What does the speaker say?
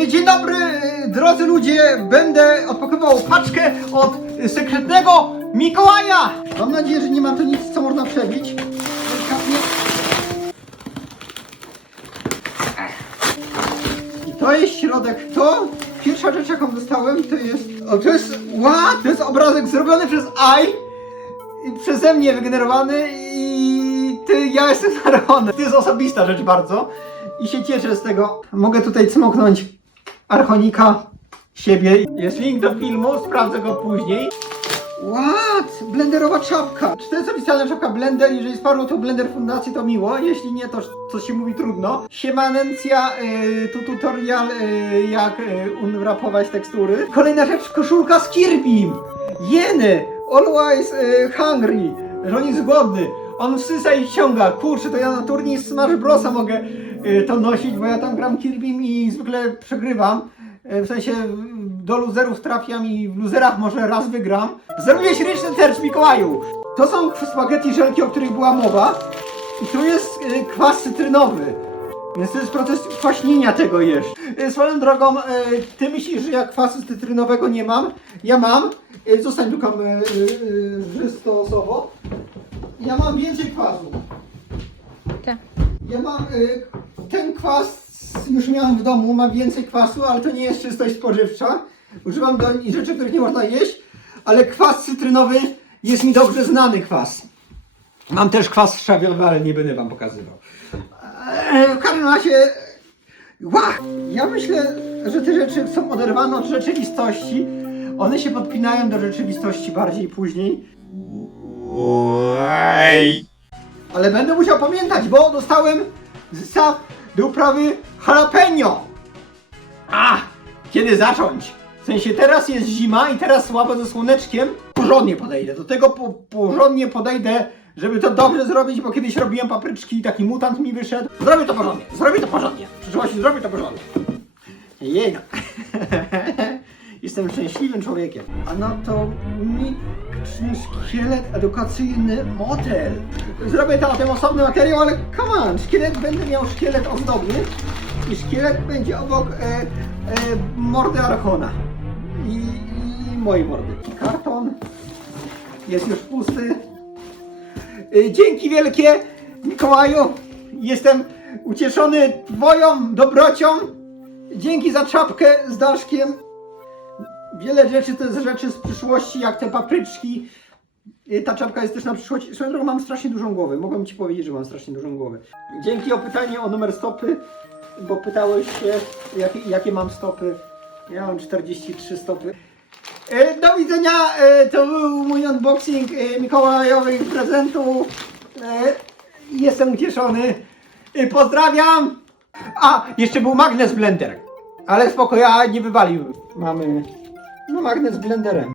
Y, Dzień dobry, drodzy ludzie. Będę odpakowywał paczkę od sekretnego Mikołaja. Mam nadzieję, że nie mam tu nic, co można przebić. I to jest środek. To pierwsza rzecz, jaką dostałem, to jest. O, to jest. Ła! To jest obrazek zrobiony przez AI przeze mnie wygenerowany i ty, ja jestem narwany. To jest osobista rzecz bardzo i się cieszę z tego. Mogę tutaj cmoknąć Archonika siebie. Jest link do filmu, sprawdzę go później. What? Blenderowa czapka. Czy to jest oficjalna czapka Blender? Jeżeli spadło to Blender Fundacji, to miło. Jeśli nie, to co się mówi trudno. Siemanencja, y, tu tutorial y, jak y, unwrapować tekstury. Kolejna rzecz, koszulka z Kirby'm. Jeny, always y, hungry. Że on jest głodny. On wsysa i ściąga. Kurczę, to ja na turniej Smash Brosa mogę y, to nosić, bo ja tam gram Kirby'm i zwykle przegrywam. Y, W sensie do luzerów trafiam i w luzerach może raz wygram. Zrobiłeś ryczny tercz, Mikołaju! To są spaghetti żelki, o których była mowa. I tu jest y, kwas cytrynowy. Więc to jest proces kwaśnienia tego jeszcze. Y, Swoją drogą, ty myślisz, że ja kwasu cytrynowego nie mam? Ja mam. Zostań tu kam- y, stosowo. Ja mam więcej kwasu. Tak. Ja mam y, ten kwas, już miałem w domu, mam więcej kwasu, ale to nie jest czystość spożywcza. Używam do rzeczy, których nie można jeść, ale kwas cytrynowy jest mi dobrze znany kwas. Mam też kwas szczawiowy, ale nie będę wam pokazywał. E, W każdym razie, ła! Ja myślę, że te rzeczy są oderwane od rzeczywistości. One się podpinają do rzeczywistości bardziej później. Ale będę musiał pamiętać, bo dostałem zestaw do uprawy jalapeno. A, kiedy zacząć? W sensie teraz jest zima i teraz słabo ze słoneczkiem. Porządnie podejdę. Do tego po, porządnie podejdę, żeby to dobrze zrobić, bo kiedyś robiłem papryczki i taki mutant mi wyszedł. Zrobię to porządnie. Zrobię to porządnie. W przyszłości zrobię to porządnie. Jego. Jestem szczęśliwym człowiekiem. Anatomiczny szkielet edukacyjny model. Zrobię to o tym osobny materiał, ale come on, szkielet będę miał szkielet ozdobny i szkielet będzie obok e, e, mordy Archona i, i mojej mordy. Karton jest już pusty. E, Dzięki wielkie Mikołaju. Jestem ucieszony Twoją dobrocią. Dzięki za czapkę z daszkiem. Wiele rzeczy to jest rzeczy z przyszłości, jak te papryczki. Y, Ta czapka jest też na przyszłość. Swoją drogą mam strasznie dużą głowę. Mogłem ci powiedzieć, że mam strasznie dużą głowę. Dzięki o pytanie o numer stopy, bo pytałeś się, jakie, jakie mam stopy. Ja mam 43 stopy. E, Do widzenia. E, To był mój unboxing mikołajowych prezentów. Jestem ucieszony. Pozdrawiam. A, jeszcze był magnes blender. Ale spoko, ja nie wywalił. Mamy no magnes z blenderem.